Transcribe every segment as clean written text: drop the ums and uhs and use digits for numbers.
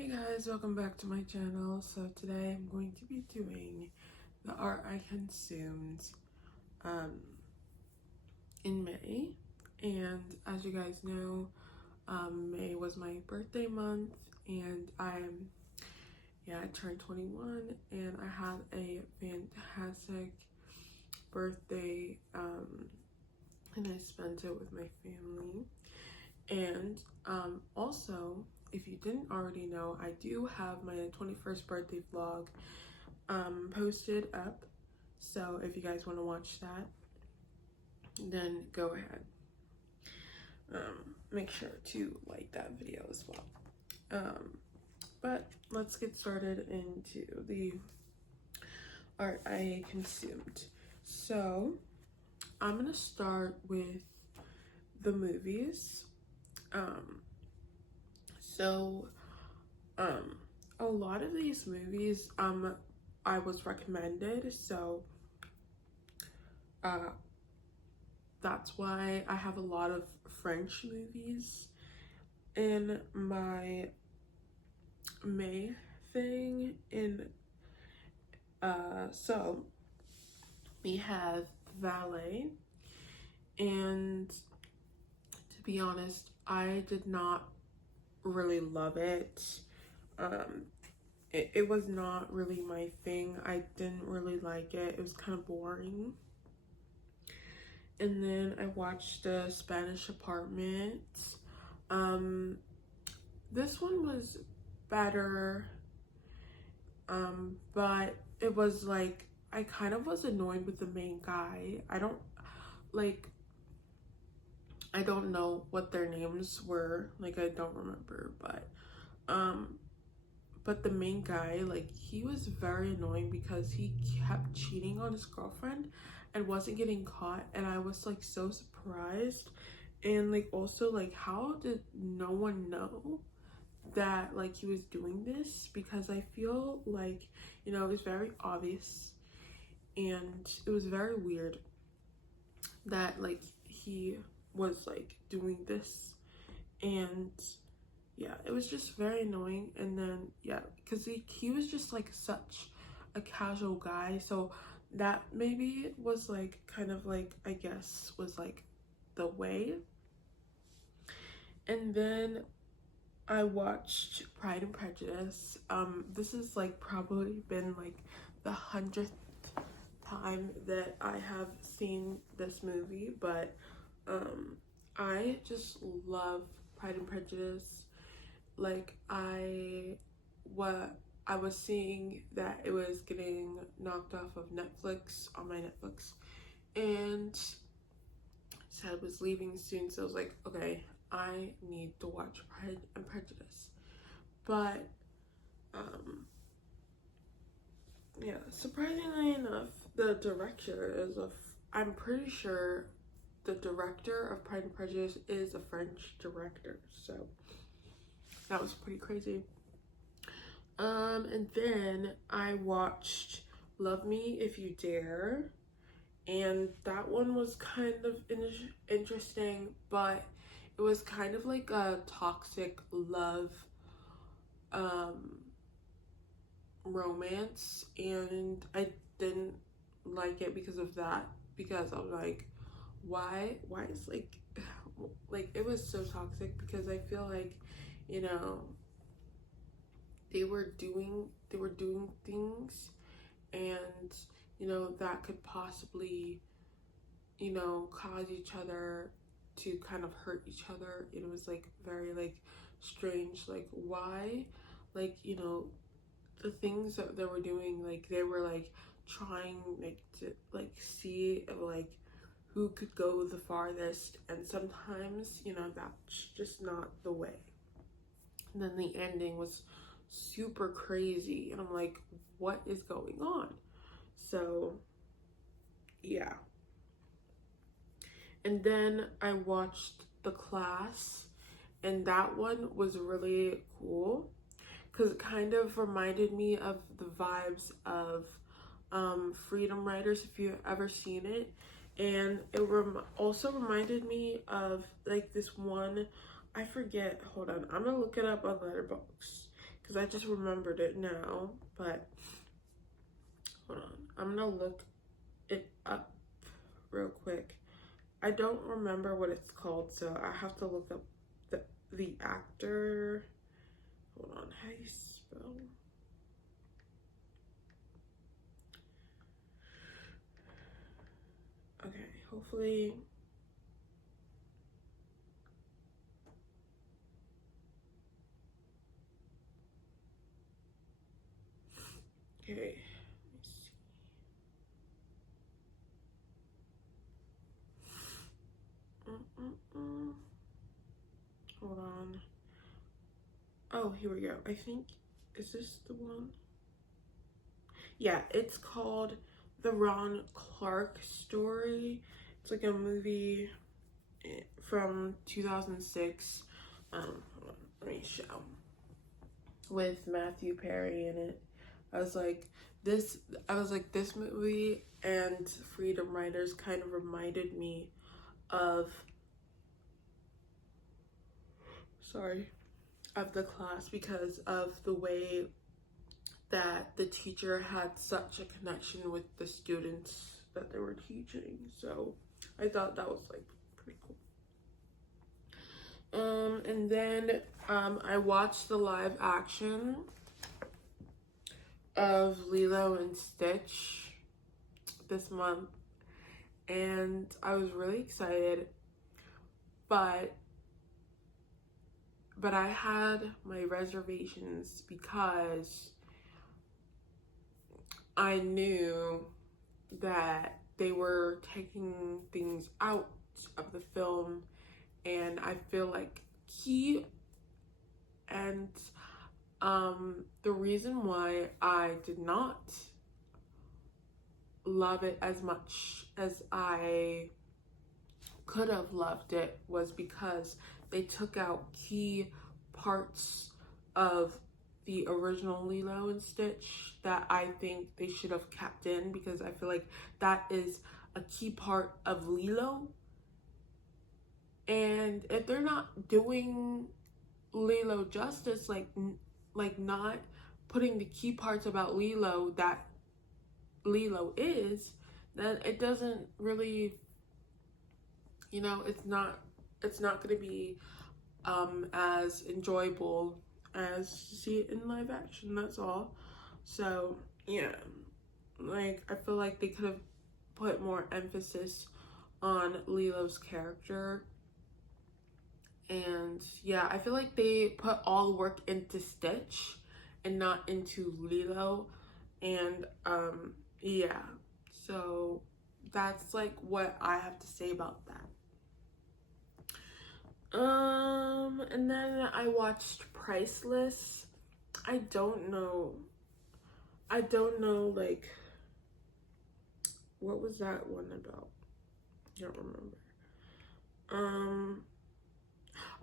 Hey guys, welcome back to my channel. So today I'm going to be doing the art I consumed um, in May. And as you guys know, May was my birthday month and I turned 21 and I had a fantastic birthday and I spent it with my family. And also, if you didn't already know, I do have my 21st birthday vlog posted up. So if you guys want to watch that, then go ahead. Make sure to like that video as well. But let's get started into the art I consumed. So I'm gonna start with the movies. So a lot of these movies I was recommended, so that's why I have a lot of French movies in my May thing. So we have Valet, and to be honest, I did not really love it. It was not really my thing. I didn't really like it. It was kind of boring. And then I watched The Spanish Apartment. This one was better, but it was like, I kind of was annoyed with the main guy. I don't know what their names were. Like, I don't remember, but the main guy, like, he was very annoying because he kept cheating on his girlfriend and wasn't getting caught, and I was like so surprised. And like, also, like, how did no one know that like he was doing this? Because I feel like, it was very obvious, and it was very weird that like he was like doing this. And yeah, it was just very annoying. And then because he was just like such a casual guy, so that maybe was like kind of like, I guess, was like the way. And then I watched Pride and Prejudice. This has like probably been like the 100th time that I have seen this movie, but I just love Pride and Prejudice. Like, I was seeing that it was getting knocked off of Netflix, on my Netflix, and said it was leaving soon, so I was like, okay, I need to watch Pride and Prejudice. But yeah, surprisingly enough, the director is I'm pretty sure the director of Pride and Prejudice is a French director, so that was pretty crazy. And then I watched Love Me If You Dare, and that one was kind of interesting, but it was kind of like a toxic love romance, and I didn't like it because of that, because I'm like, why is like it was so toxic, because I feel like, they were doing things, and that could possibly cause each other to kind of hurt each other. It was like very like strange, like why, like the things that they were doing, like they were like trying like to like see like who could go the farthest, and sometimes that's just not the way. And then the ending was super crazy, and I'm like, what is going on? So yeah. And then I watched The Class, and that one was really cool because it kind of reminded me of the vibes of Freedom Writers, if you've ever seen it. And it also reminded me of like this one, I forget, hold on, I'm gonna look it up on Letterboxd because I just remembered it now. But hold on, I'm gonna look it up real quick. I don't remember what it's called, so I have to look up the actor. Hold on, how do you spell? Okay, hopefully. Okay, let me see. Hold on. Oh, here we go. I think, is this the one? Yeah, it's called The Ron Clark Story. It's like a movie from 2006. Hold on, let me show. With Matthew Perry in it. I was like, this movie and Freedom Writers kind of reminded me of, of the class, because of the way that the teacher had such a connection with the students that they were teaching. So I thought that was like pretty cool. And then I watched the live action of Lilo and Stitch this month, and I was really excited, but I had my reservations because I knew that they were taking things out of the film, and I feel like the reason why I did not love it as much as I could have loved it was because they took out key parts of the original Lilo and Stitch that I think they should have kept in, because I feel like that is a key part of Lilo. And if they're not doing Lilo justice, like not putting the key parts about Lilo that Lilo is, then it doesn't really, it's not going to be as enjoyable as to see it in live action. That's all. So yeah, like I feel like they could have put more emphasis on Lilo's character. And yeah, I feel like they put all the work into Stitch and not into Lilo. And yeah, so that's like what I have to say about that. And then I watched Priceless. I don't know like, what was that one about? I don't remember.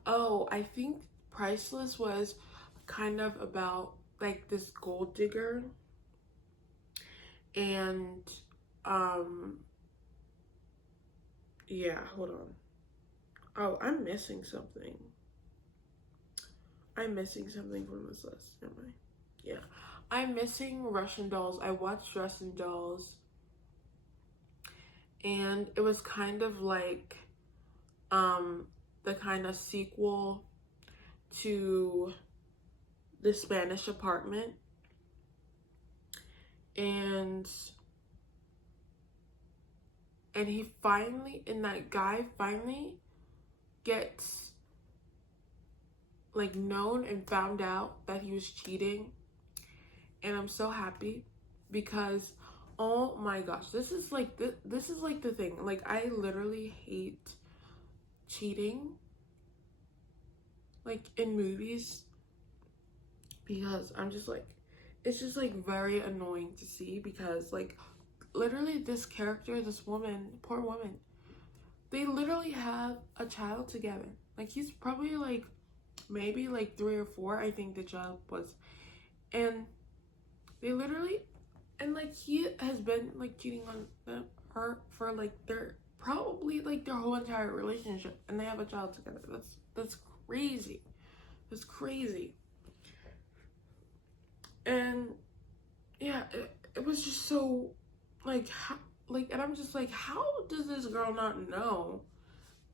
Oh, I think Priceless was kind of about like this gold digger, and yeah, hold on. Oh, I'm missing something. I'm missing something from this list, am I? Yeah. I'm missing Russian Dolls. I watched Russian Dolls, and it was kind of like the kind of sequel to The Spanish Apartment. And that guy finally gets like known and found out that he was cheating. And I'm so happy because, oh my gosh, this is like the thing. Like, I literally hate cheating, like in movies, because I'm just like, it's just like very annoying to see, because like literally this character, this woman, poor woman, they literally have a child together. Like, he's probably like maybe like 3 or 4, I think the child was, and they literally, and like he has been like cheating on her for like probably like their whole entire relationship, and they have a child together. That's crazy. That's crazy. And yeah, it was just so like and I'm just like, how does this girl not know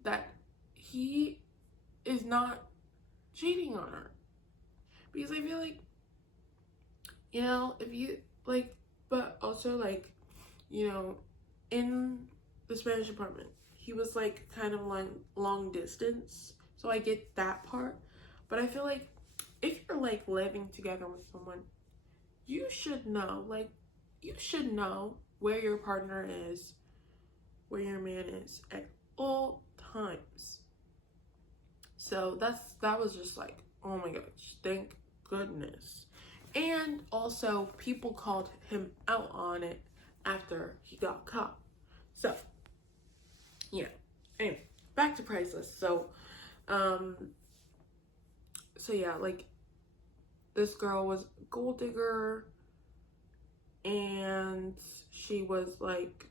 that he is not cheating on her? Because I feel like, if you like, but also like, in the Spanish apartment, he was like kind of long distance, so I get that part. But I feel like if you're like living together with someone, you should know, where your partner is, where your man is at all times. So that was just like, oh my gosh, thank goodness. And also, people called him out on it after he got caught. So, yeah. Anyway, back to Priceless. Um, so yeah, like, this girl was a gold digger, and she was like,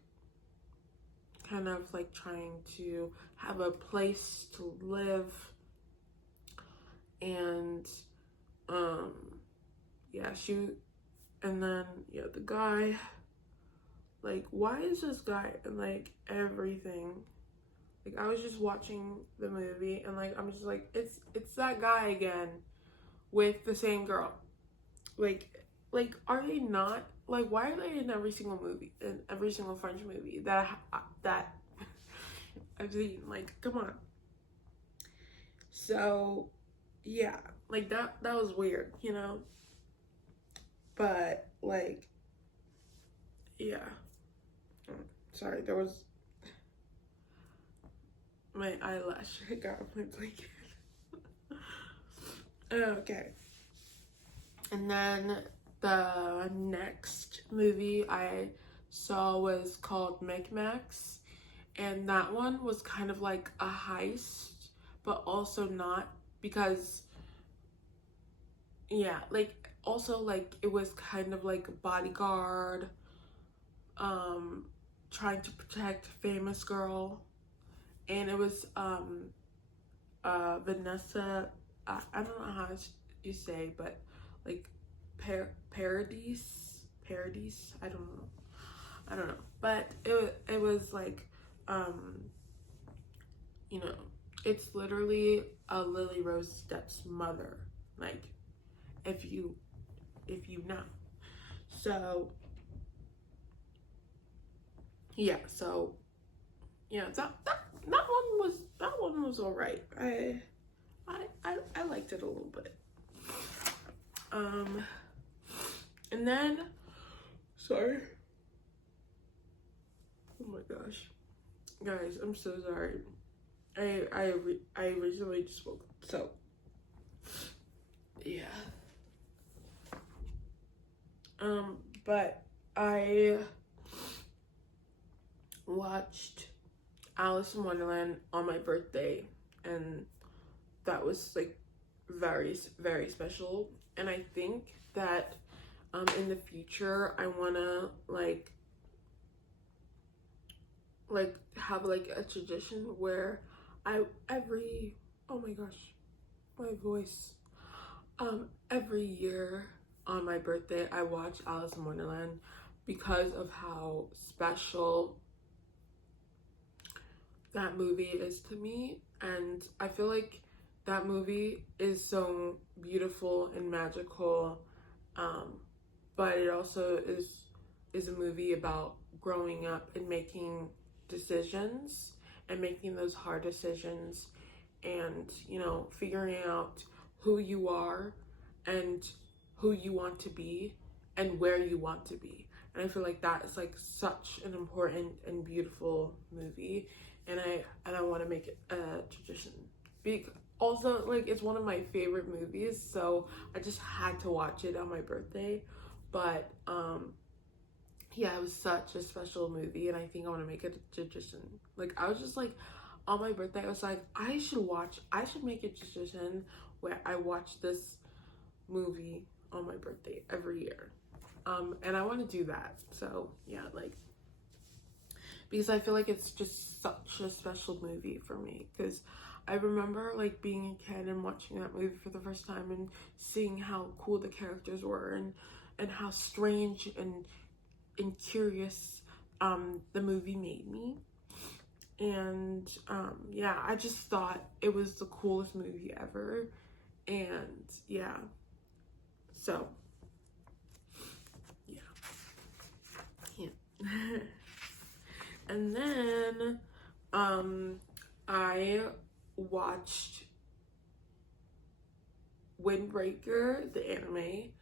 kind of like trying to have a place to live, and the guy, like, why is this guy in like everything? Like, I was just watching the movie, and like, I'm just like, it's that guy again with the same girl. Like, are they not, like, why are they in every single French movie that I've seen? Like, come on. So yeah, like, that was weird, but like, yeah. Sorry, there was my eyelash got on my blanket. Okay. And then the next movie I saw was called Micmacs, and that one was kind of like a heist, but also not, because like, also like, it was kind of like a bodyguard trying to protect famous girl, and it was Vanessa, I don't know how you say, but like, Paradis, I don't know, but it was like, you know it's literally a Lily Rose Depp's mother, like, if you know. So yeah, that one was all right. I liked it a little bit. And then, sorry. Oh my gosh, guys, I'm so sorry. I recently just woke up, so yeah. But I watched Alice in Wonderland on my birthday, and that was like very, very special. And I think that in the future I want to like have like a tradition where oh my gosh, my voice, every year on my birthday I watch Alice in Wonderland, because of how special that movie is to me. And I feel like that movie is so beautiful and magical, but it also is a movie about growing up and making decisions, and making those hard decisions, and figuring out who you are, and who you want to be, and where you want to be. And I feel like that is like such an important and beautiful movie, and I want to make it a tradition. Also, like, it's one of my favorite movies, so I just had to watch it on my birthday. But yeah, it was such a special movie, and I think I want to make it a tradition. Like, I was just like, on my birthday, I was like, I should make a tradition where I watch this movie on my birthday every year. And I want to do that. So yeah, like, because I feel like it's just such a special movie for me, because I remember like being a kid and watching that movie for the first time and seeing how cool the characters were, and how strange and curious the movie made me. And yeah, I just thought it was the coolest movie ever. And yeah, so yeah. Yeah. And then I watched Windbreaker, the anime.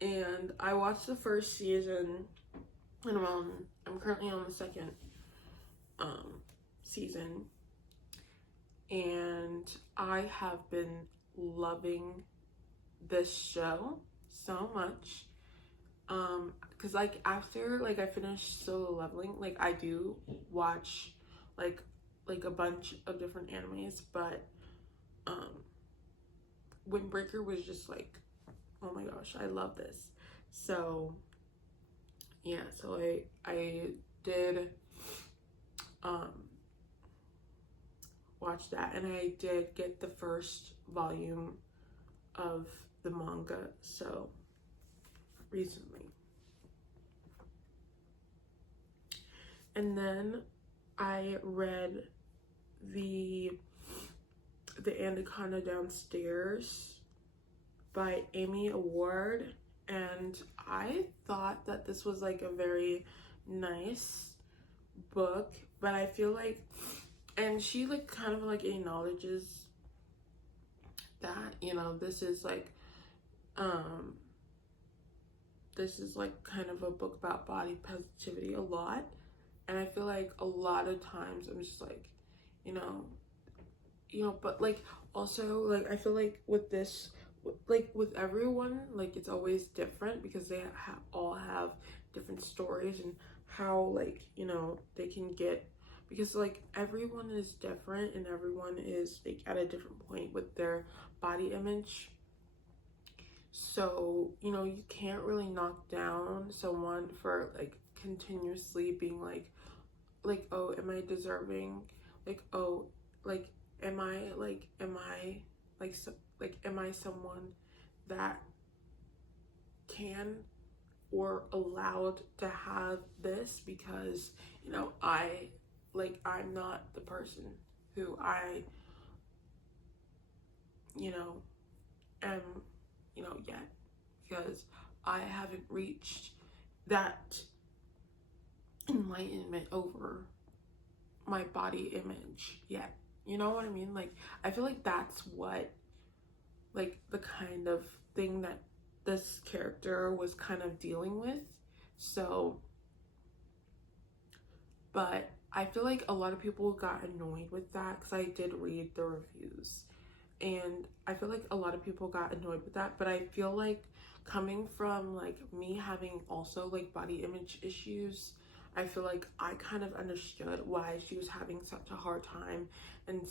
And I watched the first season, and I'm currently on the second season, and I have been loving this show so much. Cause like after like I finished Solo Leveling, like I do watch like a bunch of different animes, but Windbreaker was just like, oh my gosh, I love this. So yeah, so I did watch that, and I did get the first volume of the manga so recently. And then I read the Anaconda Downstairs by Amy Award, and I thought that this was like a very nice book, but I feel like, and she like kind of like acknowledges that, you know, this is like kind of a book about body positivity a lot. And I feel like a lot of times I'm just like, you know, but like also like I feel like with this, like with everyone, like it's always different because they all have different stories, and how like, you know, they can get, because like everyone is different and everyone is like at a different point with their body image. So, you know, you can't really knock down someone for like continuously being like, oh, am I deserving? Like, oh, like, am I like so, like, am I someone that can or allowed to have this? Because, you know, I'm not the person who I, you know, am, you know, yet, because I haven't reached that enlightenment over my body image yet. You know what I mean? Like, I feel like that's what, like, the kind of thing that this character was kind of dealing with. So, but I feel like a lot of people got annoyed with that, because I did read the reviews, and I feel like a lot of people got annoyed with that. But I feel like, coming from like me having also like body image issues, I feel like I kind of understood why she was having such a hard time, and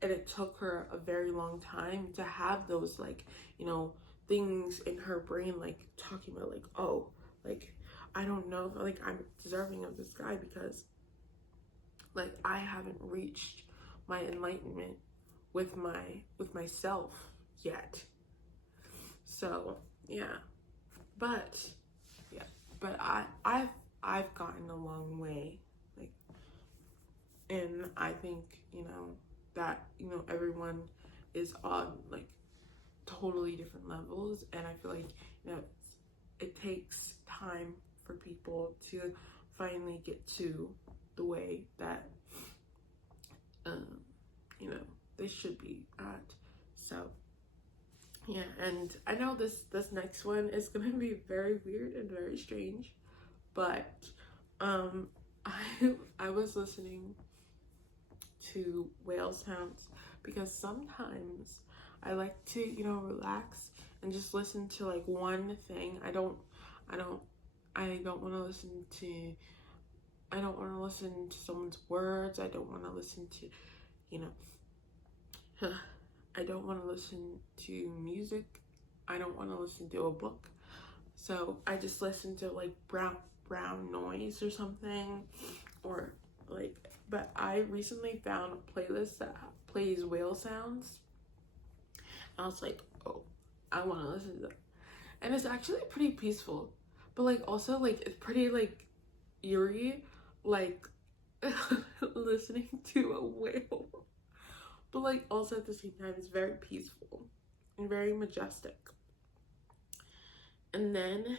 it took her a very long time to have those, like, you know, things in her brain, like talking about like, oh, like, I don't know if like I'm deserving of this guy, because like I haven't reached my enlightenment with myself yet. So yeah, but yeah, but I've gotten a long way, like, and I think, you know, that, you know, everyone is on like totally different levels, and I feel like, you know, it takes time for people to finally get to the way that you know, they should be at. So yeah, and I know this next one is gonna be very weird and very strange, but I was listening to whale sounds, because sometimes I like to, you know, relax and just listen to like one thing. I don't want to listen to someone's words. I don't want to listen to, you know, I don't want to listen to music. I don't want to listen to a book. So I just listen to like brown noise or something, or like, but I recently found a playlist that plays whale sounds. I was like, oh, I want to listen to that. And it's actually pretty peaceful, but like also like it's pretty like eerie, like listening to a whale. But like also at the same time it's very peaceful and very majestic. And then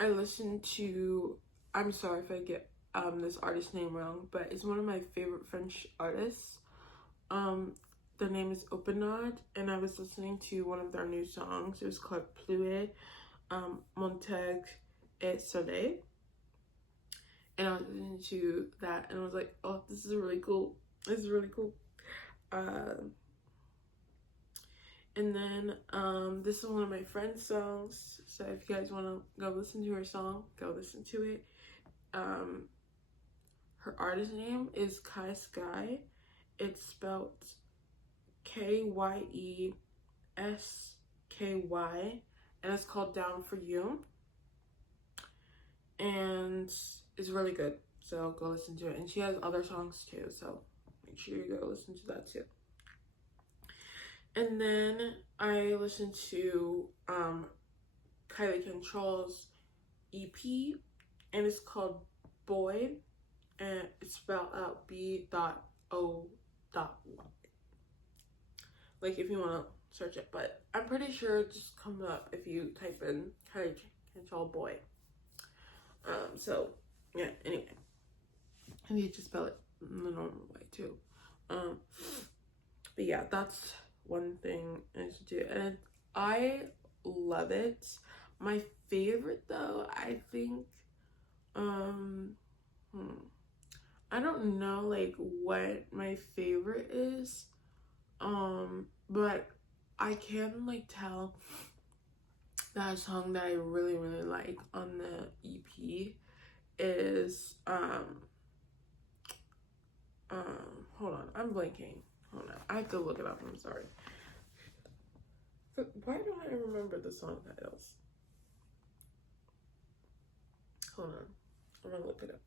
I listened to, I'm sorry if I get this artist name wrong, but it's one of my favorite French artists. The name is Openard, and I was listening to one of their new songs. It was called Pluie, Montag et Soleil. And I was listening to that and I was like, oh, this is really cool. This is really cool. And then this is one of my friend's songs. So if you guys want to go listen to her song, go listen to it. Her artist name is Kai Sky. It's spelled Kyesky, and it's called Down for You. And it's really good. So go listen to it. And she has other songs too, so make sure you go listen to that too. And then I listened to Kylie Control's EP, and it's called Boy, and it's spelled out B.O.Y. Like if you want to search it, but I'm pretty sure it just comes up if you type in Kylie Control Boy. So yeah, anyway, I need to spell it in the normal way too. But yeah, that's one thing I should do, and I love it. My favorite though, I think, I don't know like what my favorite is, but I can like tell that song that I really like on the EP is hold on, I'm blanking. Hold on, I have to look it up. I'm sorry. But why don't I remember the song titles? Hold on, I'm gonna look it up.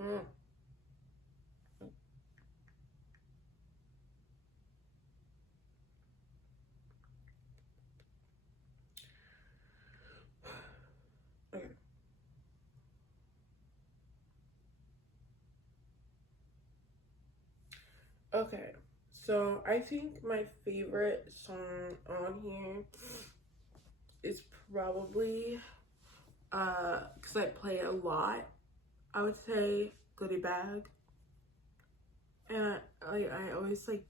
Okay. Okay, so I think my favorite song on here is probably, because I play it a lot, I would say Goodie Bag. And I always like,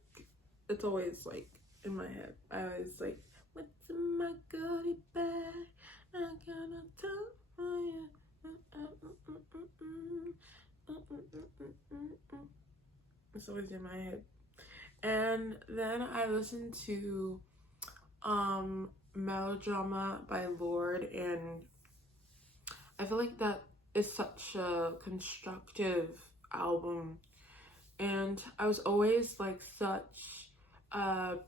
it's always like in my head. I always like, what's in my goodie bag? I gotta tell you. It's always in my head. And then I listened to Melodrama by Lorde, and I feel like that is such a constructive album. And I was always like such a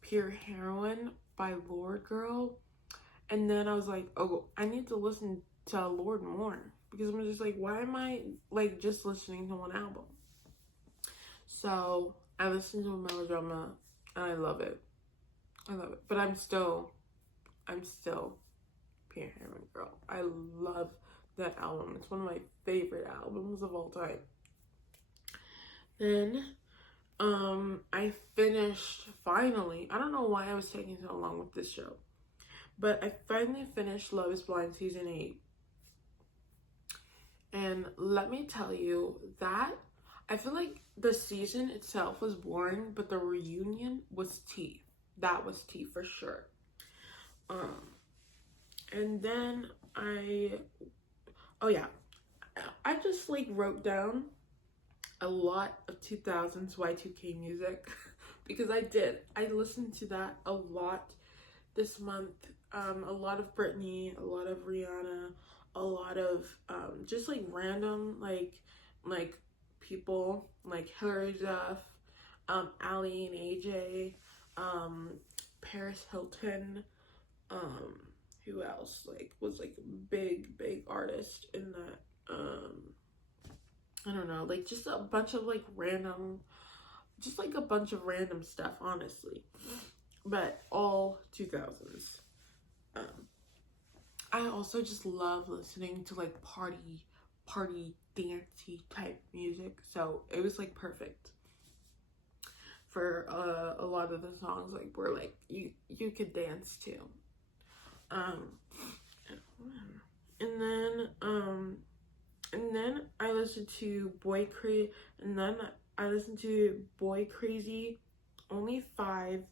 pure heroine by Lorde girl. And then I was like, oh, I need to listen to Lorde more, because I'm just like, why am I like just listening to one album? So I listened to Melodrama and I love it. I love it. But I'm still pure heroine girl. I love that album. It's one of my favorite albums of all time. Then I finished finally. I don't know why I was taking so long with this show, but I finally finished Love is Blind season 8. And let me tell you that I feel like the season itself was boring, but the reunion was tea. That was tea for sure. And then I just like wrote down a lot of 2000s Y2K music because I listened to that a lot this month. A lot of Britney, a lot of Rihanna, a lot of just like random like people like Hilary Duff, Ali and AJ, Paris Hilton, who else like was like big artist in that. I don't know, like just a bunch of like random, just like a bunch of random stuff, honestly, but all 2000s. I also just love listening to like party dancey type music, so it was like perfect for a lot of the songs like where like you could dance to. um and then I listened to Boy Crazy, Only Five,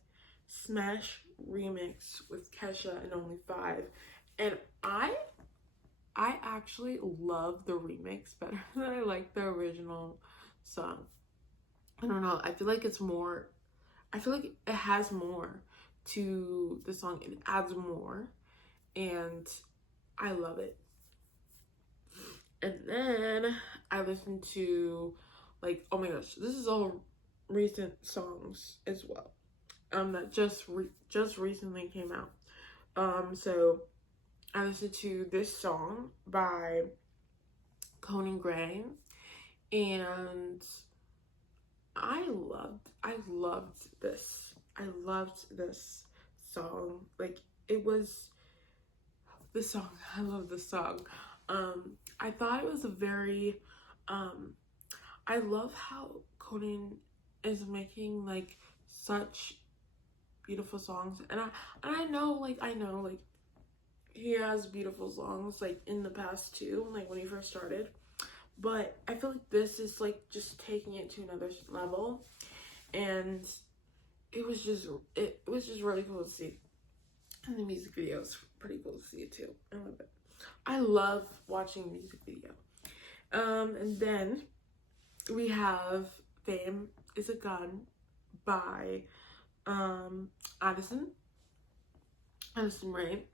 Smash remix with Kesha and Only Five, and I actually love the remix better than I like the original song. I don't know. I feel like it has more to the song. It adds more, and I love it. And then I listened to, like, oh my gosh, this is all recent songs as well. That just recently came out. So I listened to this song by Conan Gray, and I loved this. I loved this song. Like, it was the song. I love this song. I thought it was a very I love how Conan is making like such beautiful songs, and I know like he has beautiful songs like in the past too, like when he first started, but I feel like this is like just taking it to another level, and it was just really cool to see, and the music video is pretty cool to see it too. I love it. I love watching music video. And then we have Fame is a Gun by Addison Rae,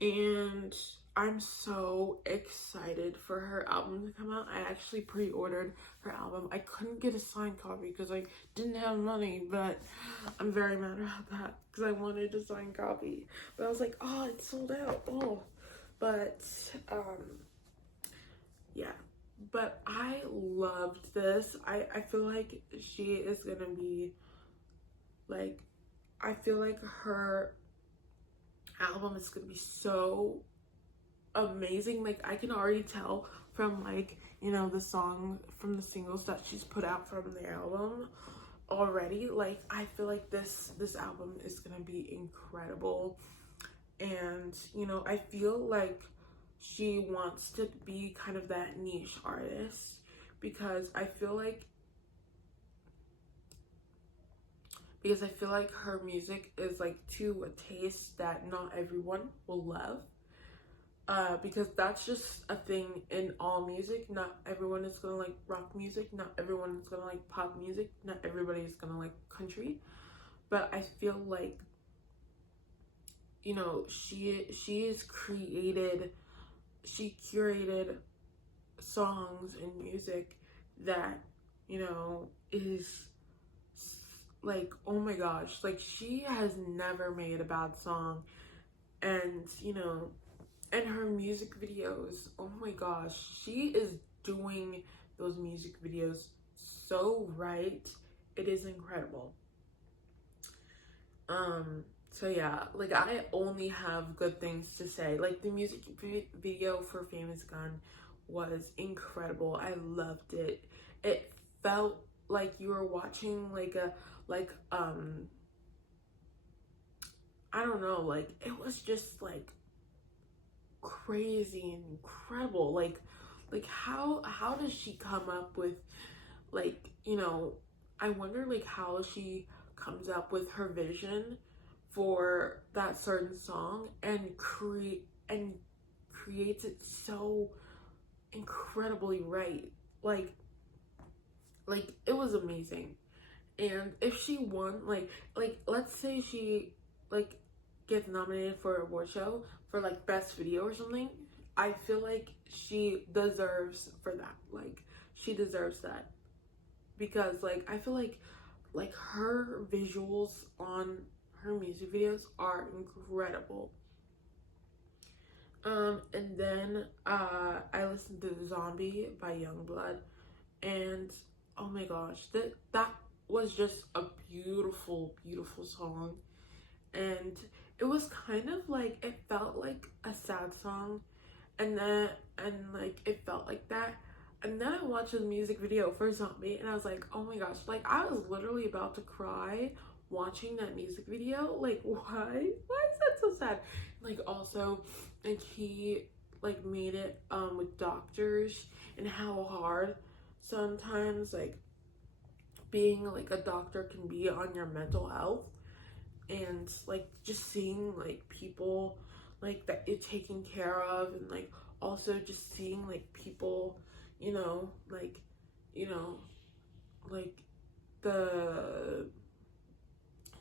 and I'm so excited for her album to come out. I actually pre-ordered her album. I couldn't get a signed copy because I didn't have money, but I'm very mad about that because I wanted a signed copy. But I was like, oh, it's sold out. Oh, but yeah. But I loved this. I feel like she is gonna be like, I feel like her album is gonna be so amazing. Like, I can already tell from like, you know, the song from the singles that she's put out from the album already. Like, I feel like this album is gonna be incredible, and you know, I feel like she wants to be kind of that niche artist, because I feel like her music is like to a taste that not everyone will love. Because that's just a thing in all music. Not everyone is gonna like rock music. Not everyone is gonna like pop music. Not everybody is gonna like country. But I feel like, you know, she curated songs and music that, you know, is like, oh my gosh, like she has never made a bad song. And you know, and her music videos, oh my gosh, she is doing those music videos so right. It is incredible. So yeah, like I only have good things to say. Like, the music video for Fame is a Gun was incredible. I loved it. It felt like you were watching like I don't know, like it was just like crazy and incredible. Like how does she come up with, like, you know, I wonder like how she comes up with her vision for that certain song and creates it so incredibly right. Like it was amazing. And if she won, like let's say she like gets nominated for an award show for like best video or something, I feel like she deserves for that. Like, she deserves that, because like I feel like like her visuals on her music videos are incredible. And then I listened to Zombie by Youngblood, and oh my gosh, that was just a beautiful, beautiful song. And it was kind of like, it felt like a sad song, and then and like it felt like that. And then I watched the music video for Zombie, and I was like, oh my gosh, like I was literally about to cry watching that music video. Like, why is that so sad? Like, also, like he like made it with doctors, and how hard sometimes like being like a doctor can be on your mental health. And like just seeing like people like that you're taking care of, and like also just seeing like people, you know, like, you know, like the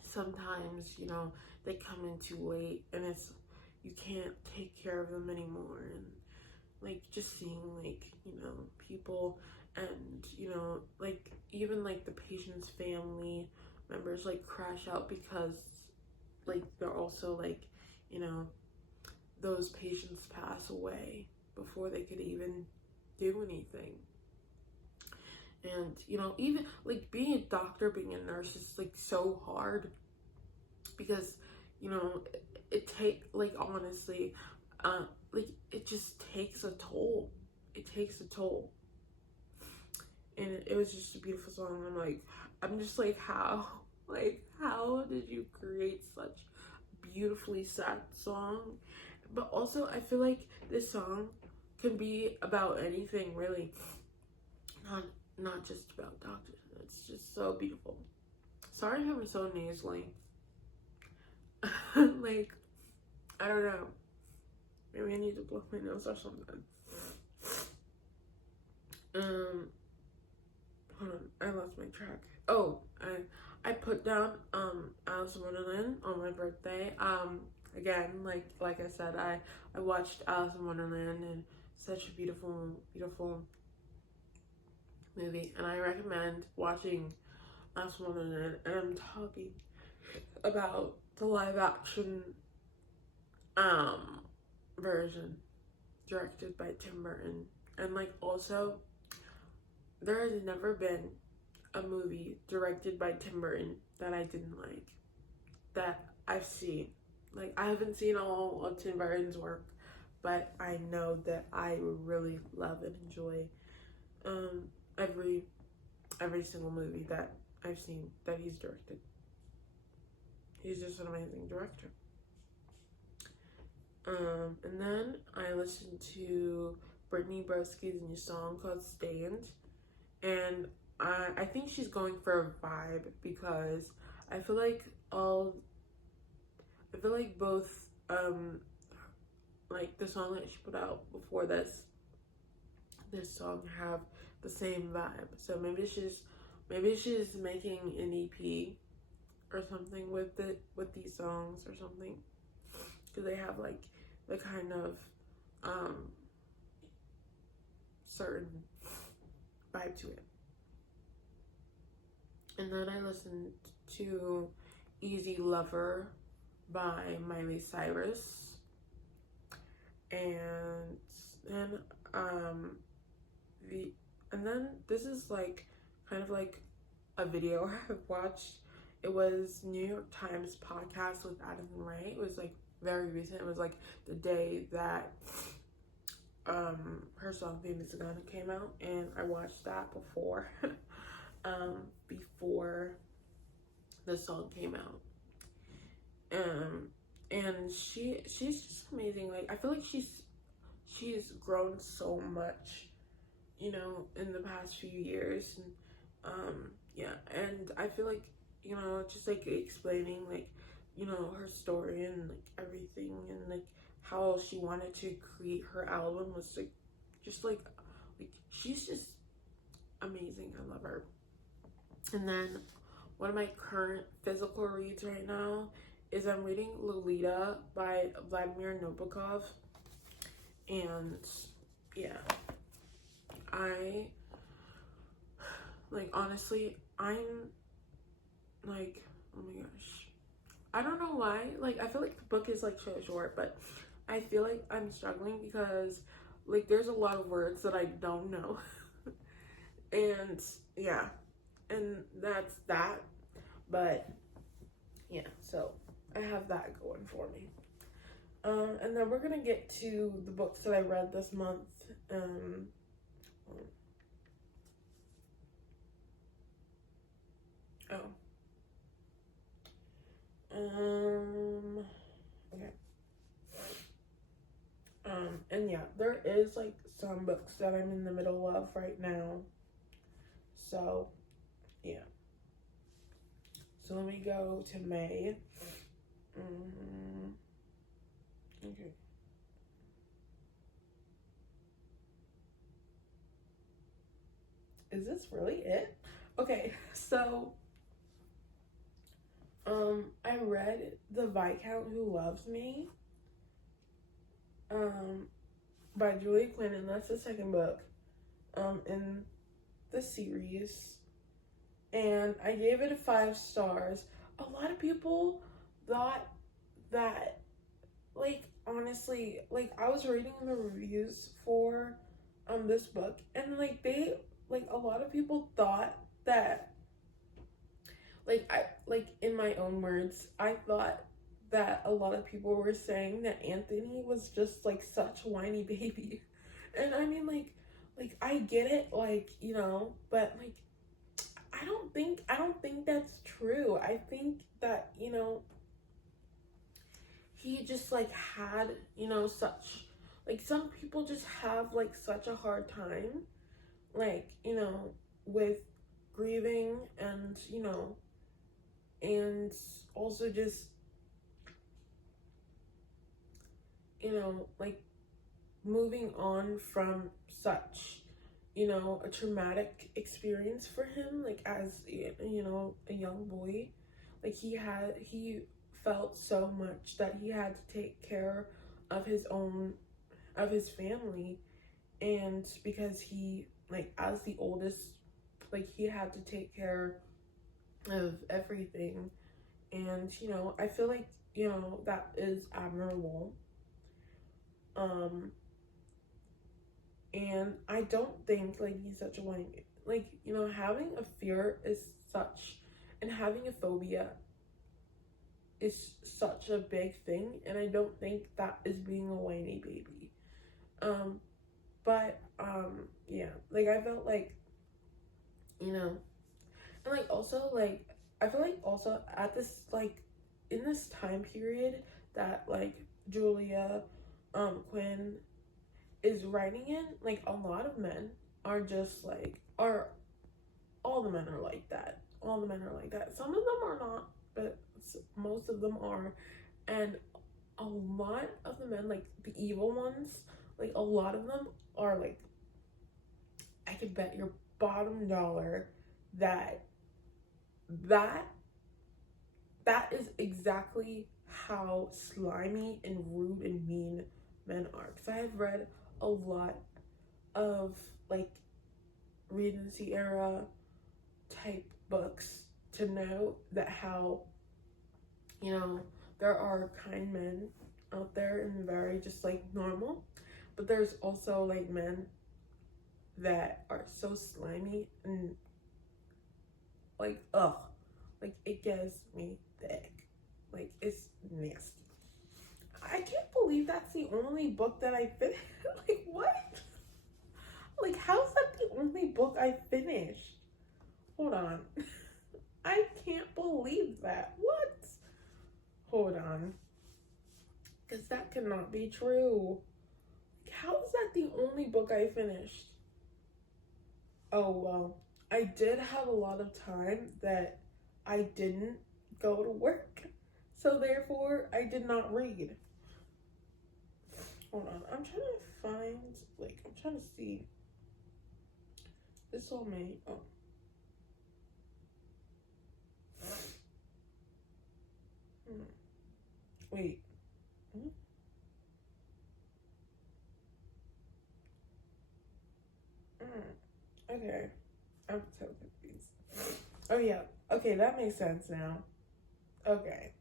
sometimes, you know, they come in too late, and it's, you can't take care of them anymore. And like just seeing like, you know, people, and you know, like even like the patient's family members like crash out because like they're also like, you know, those patients pass away before they could even do anything. And you know, even like being a doctor, being a nurse is like so hard, because you know, it take like honestly, like it just takes a toll. It takes a toll. And it was just a beautiful song. I'm just like, how, like how did you create such beautifully sad song? But also I feel like this song can be about anything really, not not just about doctors. It's just so beautiful. Sorry if I'm so nasally. Like, I don't know, maybe I need to blow my nose or something. Hold on, I lost my track. Oh, I put down Alice in Wonderland on my birthday. Again, like I said, I watched Alice in Wonderland, and such a beautiful, beautiful movie, and I recommend watching Alice in Wonderland. And I'm talking about the live action version directed by Tim Burton. And like also, there has never been a movie directed by Tim Burton that I didn't like, that I've seen. Like, I haven't seen all of Tim Burton's work, but I know that I really love and enjoy every single movie that I've seen that he's directed. He's just an amazing director. And then I listened to Brittany Broski's new song called Stand, and I think she's going for a vibe, because I feel like both like the song that she put out before this song have the same vibe. So maybe she's making an EP or something with these songs or something, because they have like the kind of certain vibe to it. And then I listened to Easy Lover by Miley Cyrus. And then this is like kind of like a video I've watched. It was New York Times podcast with Addison Rae. It was like very recent. It was like the day that her song Famous Ghana came out, and I watched that before before the song came out. And she's just amazing. Like, I feel like she's grown so much, you know, in the past few years. And yeah, and I feel like, you know, just like explaining like, you know, her story and like everything, and like how she wanted to create her album was like just like she's just amazing. I love her. And then one of my current physical reads right now is I'm reading Lolita by Vladimir Nabokov. And yeah, I like, honestly, I'm like, oh my gosh, I don't know why, like, I feel like the book is like so short, but I feel like I'm struggling because like there's a lot of words that I don't know. And yeah, and that's that. But yeah, so I have that going for me. And then we're gonna get to the books that I read this month. Oh. Okay. And yeah, there is like some books that I'm in the middle of right now. So, yeah. So let me go to May. Okay. Is this really it? Okay, so I read The Viscount Who Loves Me by Julia Quinn, and that's the second book in the series. And I gave it 5 stars. A lot of people thought that, like, honestly, like, I was reading the reviews for this book, and like a lot of people thought that, like in my own words, I thought that a lot of people were saying that Anthony was just like such a whiny baby. And I mean, like I get it, like, you know, but like I don't think that's true. I think that, you know, he just like had, you know, such, like, some people just have like such a hard time, like, you know, with grieving, and you know, and also just, you know, like moving on from such, you know, a traumatic experience for him, like as, you know, a young boy. Like he felt so much that he had to take care of his family, and because he, like, as the oldest, like he had to take care of everything. And you know, I feel like, you know, that is admirable. um and I don't think like he's such a whiny, like, you know, having a fear is such, and having a phobia is such a big thing, and I don't think that is being a whiny baby. um but yeah, like I felt like, you know, and like also, like, I feel like also at this, like, in this time period that like Julia Quinn is writing in, like a lot of men are just like, are, all the men are like that. All the men are like that. Some of them are not, but most of them are. And a lot of the men, like the evil ones, like a lot of them are like, I could bet your bottom dollar that that that is exactly how slimy and rude and mean men are. Because I have read a lot of like Regency era type books to know that how, you know, there are kind men out there and very just like normal, but there's also like men that are so slimy and like, ugh, like it gets me thick, like it's nasty. I can't believe that's the only book that I finished. Like, what? Like, how's that the only book I finished? Hold on. I can't believe that. What? Hold on. Because that cannot be true. How is that the only book I finished? Oh, well, I did have a lot of time that I didn't go to work. So therefore, I did not read. Hold on. I'm trying to find, like, I'm trying to see. This all May. Oh. Wait. Hmm? Okay. I'm so confused. Oh, yeah. Okay, that makes sense now. Okay.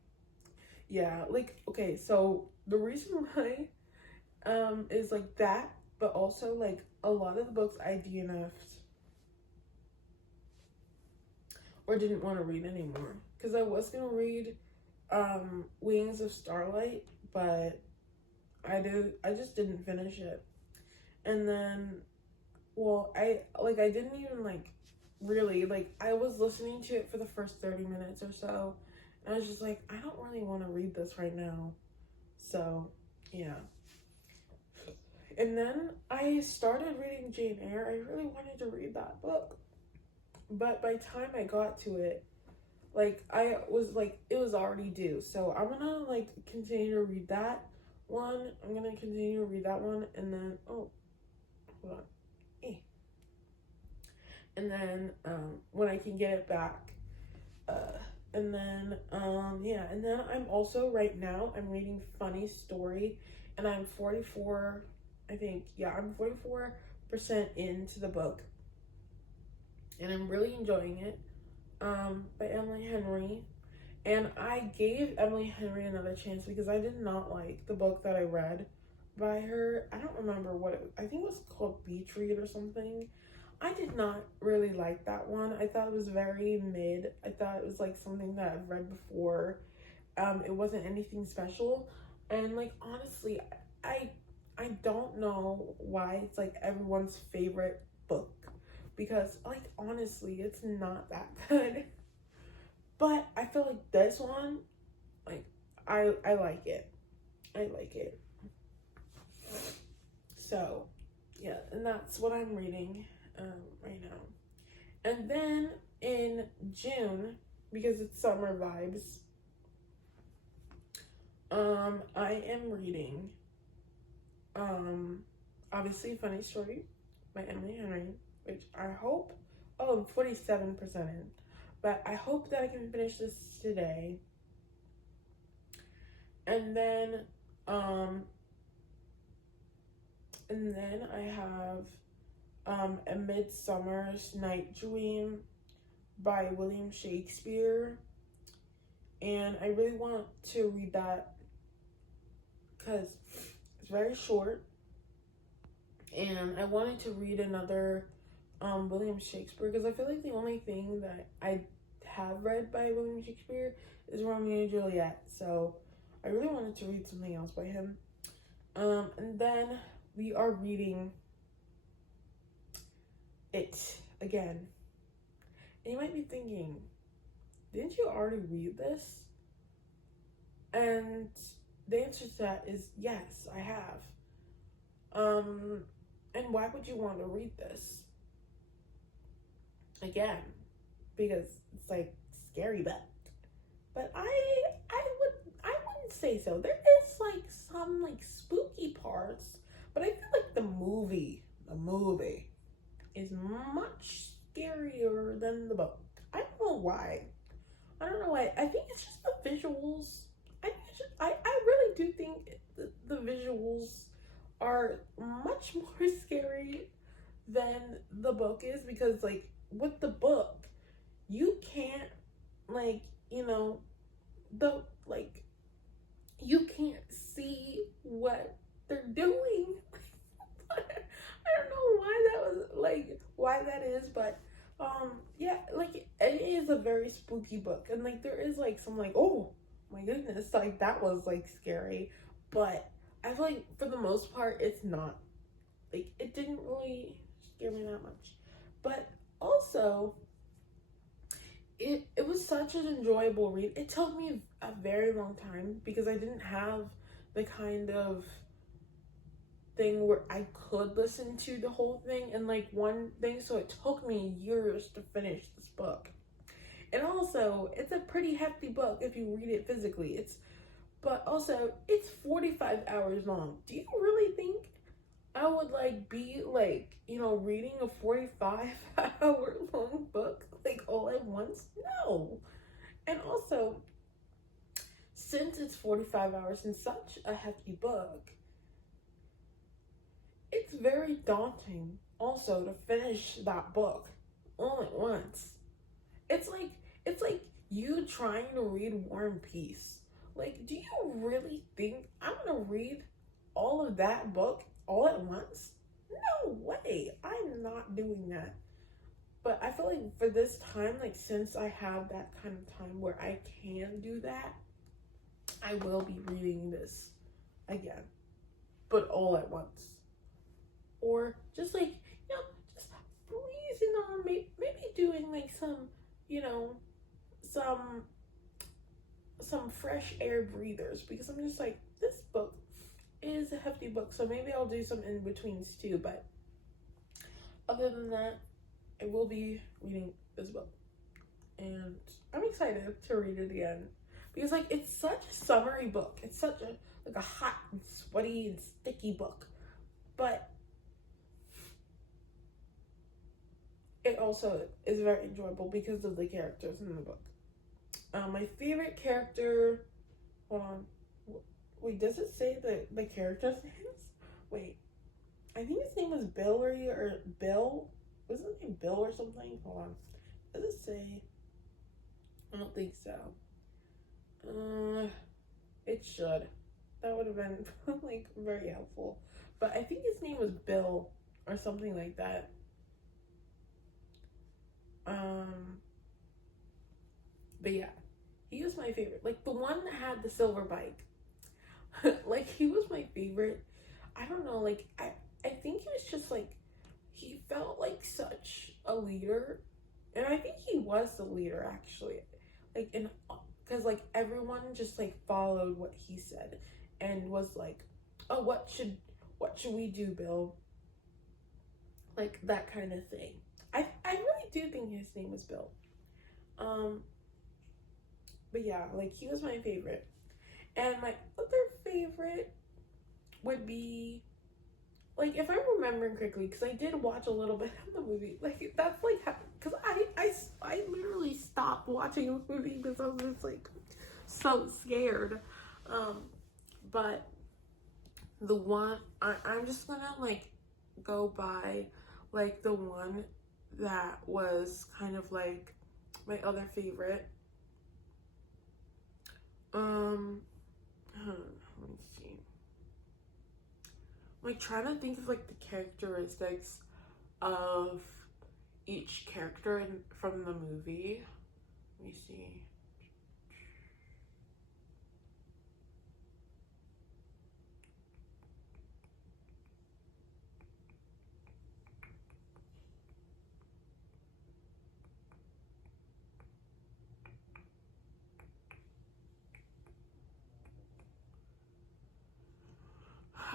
Yeah, like, okay, so the reason why is like that, but also like a lot of the books I DNF'd or didn't want to read anymore. Because I was gonna read Wings of Starlight, but I just didn't finish it. And then, well, I didn't even like really, like, I was listening to it for the first 30 minutes or so, and I was just like, I don't really want to read this right now. So yeah. And then I started reading Jane Eyre. I really wanted to read that book, but by the time I got to it, like, I was like, it was already due. So I'm gonna like continue to read that one. I'm gonna continue to read that one, and then, oh, hold on. Eh. And then when I can get it back, uh and then yeah, and then I'm also right now I'm reading Funny Story, and I'm 44, I think, yeah, I'm 44% into the book, and I'm really enjoying it, by Emily Henry. And I gave Emily Henry another chance because I did not like the book that I read by her. I don't remember what I think it was called Beach Read or something. I did not really like that one. I thought it was very mid. I thought it was like something that I've read before. It wasn't anything special. And like, honestly, I I don't know why it's like everyone's favorite book, because like, honestly, it's not that good. But I feel like this one, like, I like it. I like it. So yeah, and that's what I'm reading right now. And then in June, because it's summer vibes, I am reading obviously Funny Story by Emily Henry, which I hope, oh, I'm 47% in. But I hope that I can finish this today. And then um I have A Midsummer's Night Dream by William Shakespeare. And I really want to read that because it's very short. And I wanted to read another William Shakespeare, because I feel like the only thing that I have read by William Shakespeare is Romeo and Juliet. So I really wanted to read something else by him. And then we are reading It again. And you might be thinking, didn't you already read this? And the answer to that is yes, I have. And why would you want to read this again? Because it's like scary, but I wouldn't say so. There is like some like spooky parts, but I feel like the movie is much scarier than the book. I don't know why. I don't know why. I think it's just the visuals. I really do think the visuals are much more scary than the book is, because like with the book, you can't, like, you know, the like, you can't see what they're doing. I don't know why that was like, why that is, but yeah, like, it is a very spooky book, and like there is like some like, oh my goodness, like that was like scary, but I feel like for the most part it's not, like, it didn't really scare me that much. But also, it was such an enjoyable read. It took me a very long time because I didn't have the kind of thing where I could listen to the whole thing in like one thing, so it took me years to finish this book. And also, it's a pretty hefty book if you read it physically. But also, it's 45 hours long. Do you really think I would like be like, you know, reading a 45-hour long book like all at once? No. And also, since it's 45 hours and such a hefty book, it's very daunting also to finish that book all at once. It's like it's like you trying to read War and Peace. Like, do you really think I'm gonna read all of that book all at once? No way. I'm not doing that. But I feel like for this time, like since I have that kind of time where I can do that, I will be reading this again, but all at once. Or just like, just breezing on, maybe doing like some, you know, some fresh air breathers, because I'm just like, this book is a hefty book, so maybe I'll do some in betweens too. But other than that, I will be reading this book, and I'm excited to read it again because like it's such a summery book. It's such a hot and sweaty and sticky book, but it also is very enjoyable because of the characters in the book. My favorite character, hold on, wait, does it say the character's names? Wait, I think his name was Billy or Bill. Was his name Bill or something? Hold on, does it say? I don't think so. It should. That would have been like very helpful. But I think his name was Bill or something like that. But yeah, he was my favorite. Like the one that had the silver bike. Like he was my favorite. I don't know, like I think he was just like, he felt like such a leader. And I think he was the leader actually. Like in, because like everyone just like followed what he said and was like, oh, what should we do, Bill? Like that kind of thing. I really do think his name was Bill. But yeah, like he was my favorite. And my other favorite would be, like, if I'm remembering correctly, because I did watch a little bit of the movie, like that's like, because I literally stopped watching the movie because I was just like so scared. But the one I'm just gonna like go by like the one that was kind of like my other favorite. Let me see. Like trying to think of like the characteristics of each character from the movie. Let me see.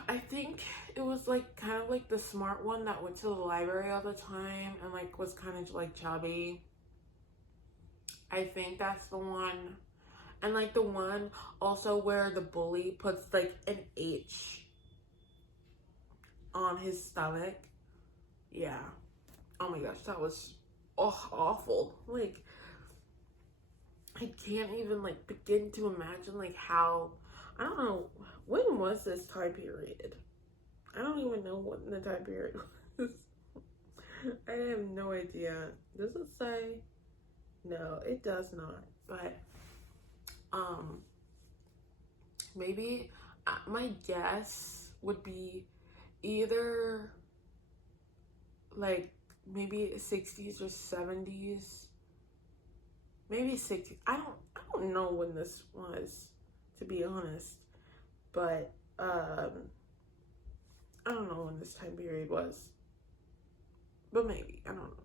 I think it was like kind of like the smart one that went to the library all the time and like was kind of like chubby. I think that's the one. And like the one also where the bully puts like an H on his stomach. Yeah. Oh my gosh, that was awful. Like I can't even like begin to imagine like how, I don't know, when was this time period? I don't even know what the time period was. I have no idea. Does it say? No, it does not. But maybe my guess would be either like maybe 60s or 70s. Maybe 60s. I don't know when this was, to be honest. But I don't know when this time period was. But maybe, I don't know.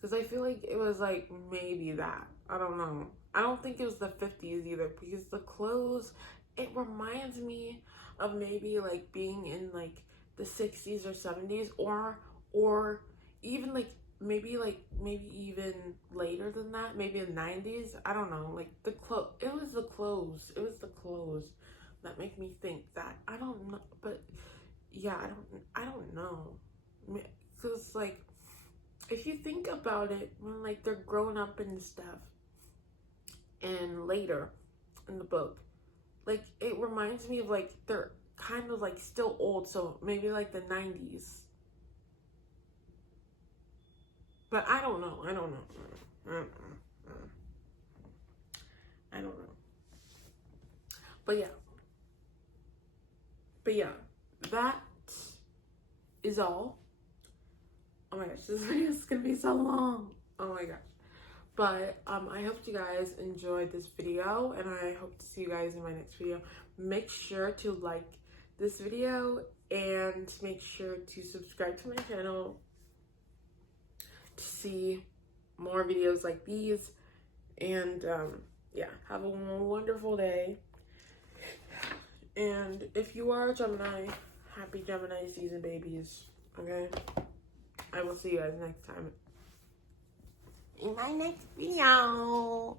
Because I feel like it was like maybe that. I don't know. I don't think it was the 50s either, because the clothes, it reminds me of maybe like being in like the 60s or 70s, or even like maybe even later than that, maybe the 90s. I don't know. Like it was the clothes. It was the clothes that make me think that. I don't know, but yeah, I don't know. Cuz like if you think about it, when like they're grown up and stuff, and later in the book, like it reminds me of like they're kind of like still old, so maybe like the 90s. But I don't know. I don't know. But yeah, that is all. Oh my gosh, this video is gonna be so long. Oh my gosh. But I hope you guys enjoyed this video, and I hope to see you guys in my next video. Make sure to like this video and make sure to subscribe to my channel to see more videos like these. And yeah, have a wonderful day. And if you are a Gemini, happy Gemini season, babies. Okay, I will see you guys next time in my next video.